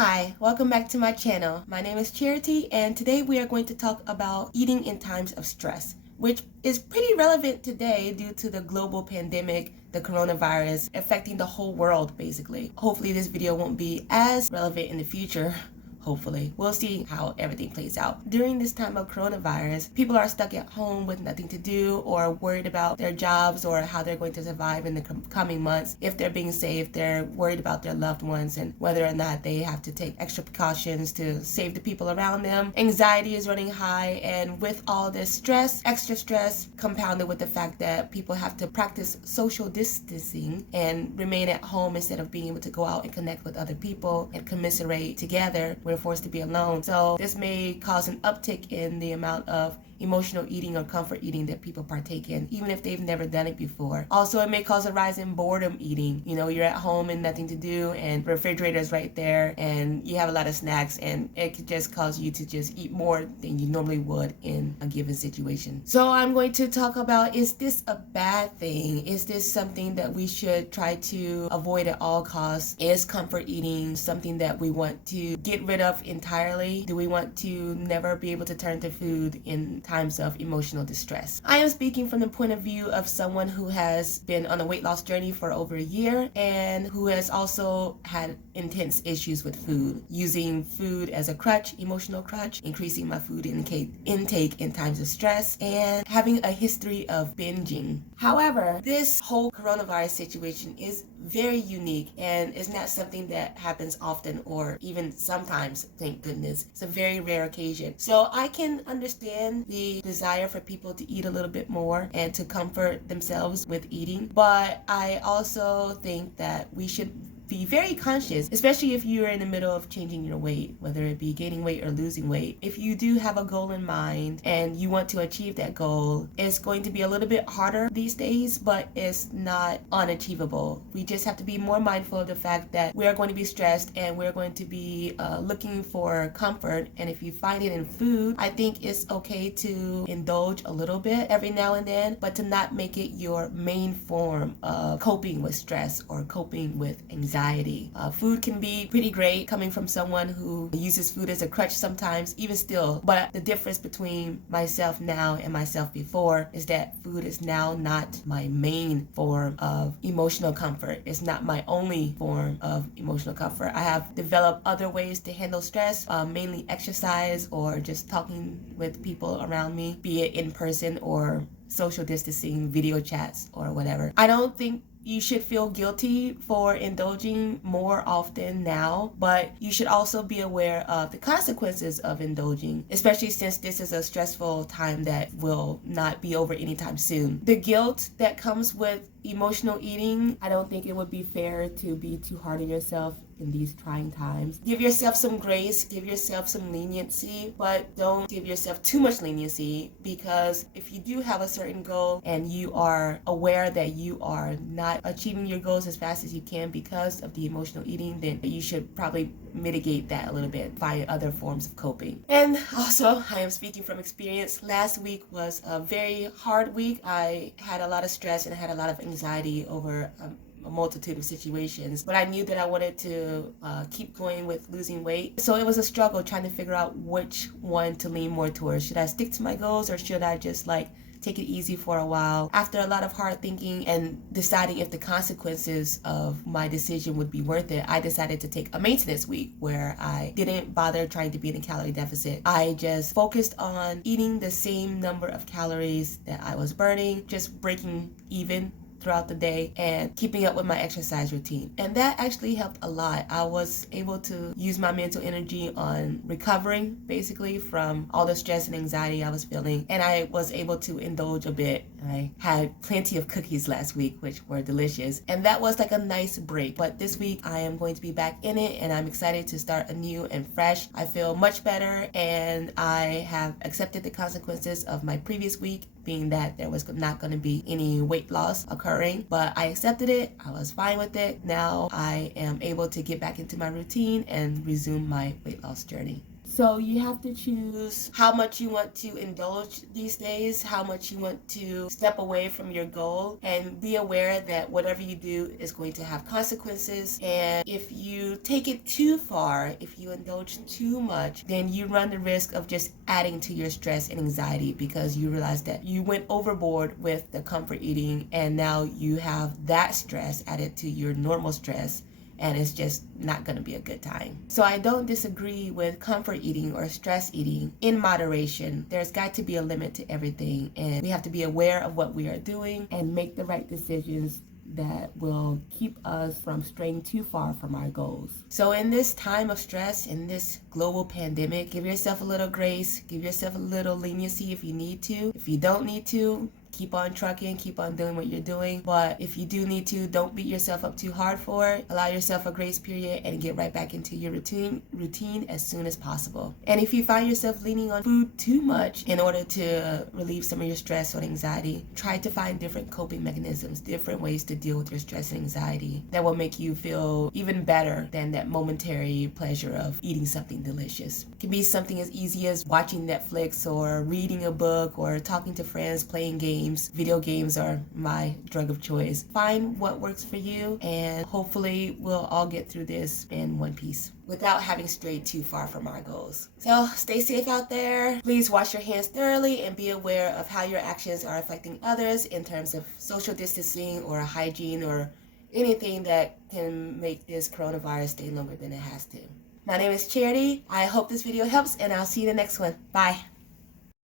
Hi, welcome back to my channel. My name is Charity, and today we are going to talk about eating in times of stress, which is pretty relevant today due to the global pandemic, the coronavirus affecting the whole world basically. Hopefully this video won't be as relevant in the future. Hopefully. We'll see how everything plays out. During this time of coronavirus, people are stuck at home with nothing to do or worried about their jobs or how they're going to survive in the coming months. If they're being safe, they're worried about their loved ones and whether or not they have to take extra precautions to save the people around them. Anxiety is running high, and with all this stress, extra stress, compounded with the fact that people have to practice social distancing and remain at home instead of being able to go out and connect with other people and commiserate together, we're forced to be alone. So this may cause an uptick in the amount of emotional eating or comfort eating that people partake in, even if they've never done it before. Also, it may cause a rise in boredom eating. You know, you're at home and nothing to do and the refrigerator is right there and you have a lot of snacks, and it could just cause you to just eat more than you normally would in a given situation. So I'm going to talk about, is this a bad thing? Is this something that we should try to avoid at all costs? Is comfort eating something that we want to get rid of entirely? Do we want to never be able to turn to food in times of emotional distress? I am speaking from the point of view of someone who has been on a weight loss journey for over a year and who has also had intense issues with food, using food as a crutch, emotional crutch, increasing my food intake in times of stress, and having a history of binging. However, this whole coronavirus situation is very unique and is not something that happens often or even sometimes, thank goodness. It's a very rare occasion. So I can understand the desire for people to eat a little bit more and to comfort themselves with eating, but I also think that we should be very conscious, especially if you're in the middle of changing your weight, whether it be gaining weight or losing weight. If you do have a goal in mind and you want to achieve that goal, it's going to be a little bit harder these days, but it's not unachievable. We just have to be more mindful of the fact that we are going to be stressed and we're going to be looking for comfort. And if you find it in food, I think it's okay to indulge a little bit every now and then, but to not make it your main form of coping with stress or coping with anxiety. Food can be pretty great coming from someone who uses food as a crutch sometimes, even still. But the difference between myself now and myself before is that food is now not my main form of emotional comfort. It's not my only form of emotional comfort. I have developed other ways to handle stress, mainly exercise or just talking with people around me, be it in person or social distancing, video chats, or whatever. I don't think you should feel guilty for indulging more often now, but you should also be aware of the consequences of indulging, especially since this is a stressful time that will not be over anytime soon. The guilt that comes with emotional eating, I don't think it would be fair to be too hard on yourself in these trying times. Give yourself some grace, give yourself some leniency, but don't give yourself too much leniency, because if you do have a certain goal and you are aware that you are not achieving your goals as fast as you can because of the emotional eating, then you should probably mitigate that a little bit by other forms of coping. And also, I am speaking from experience. Last week was a very hard week. I had a lot of stress and I had a lot of anxiety over a multitude of situations, but I knew that I wanted to keep going with losing weight. So it was a struggle trying to figure out which one to lean more towards. Should I stick to my goals or should I just take it easy for a while? After a lot of hard thinking and deciding if the consequences of my decision would be worth it, I decided to take a maintenance week where I didn't bother trying to be in a calorie deficit. I just focused on eating the same number of calories that I was burning, just breaking even throughout the day and keeping up with my exercise routine. And that actually helped a lot. I was able to use my mental energy on recovering basically from all the stress and anxiety I was feeling, and I was able to indulge a bit. I had plenty of cookies last week, which were delicious, and that was like a nice break. But this week I am going to be back in it and I'm excited to start anew and fresh. I feel much better and I have accepted the consequences of my previous week, being that there was not going to be any weight loss occurring, but I accepted it. I was fine with it. Now I am able to get back into my routine and resume my weight loss journey. So you have to choose how much you want to indulge these days, how much you want to step away from your goal, and be aware that whatever you do is going to have consequences. And if you take it too far, if you indulge too much, then you run the risk of just adding to your stress and anxiety, because you realize that you went overboard with the comfort eating and now you have that stress added to your normal stress, and it's just not going to be a good time. So I don't disagree with comfort eating or stress eating in moderation. There's got to be a limit to everything, and we have to be aware of what we are doing and make the right decisions that will keep us from straying too far from our goals. So in this time of stress, in this global pandemic, give yourself a little grace, give yourself a little leniency if you need to. If you don't need to, keep on trucking, keep on doing what you're doing. But if you do need to, don't beat yourself up too hard for it. Allow yourself a grace period and get right back into your routine as soon as possible. And if you find yourself leaning on food too much in order to relieve some of your stress or anxiety, try to find different coping mechanisms, different ways to deal with your stress and anxiety that will make you feel even better than that momentary pleasure of eating something delicious. It can be something as easy as watching Netflix or reading a book or talking to friends, playing games. Video games are my drug of choice. Find what works for you, and hopefully we'll all get through this in one piece without having strayed too far from our goals. So stay safe out there. Please wash your hands thoroughly and be aware of how your actions are affecting others in terms of social distancing or hygiene or anything that can make this coronavirus stay longer than it has to. My name is Charity. I hope this video helps, and I'll see you in the next one. Bye.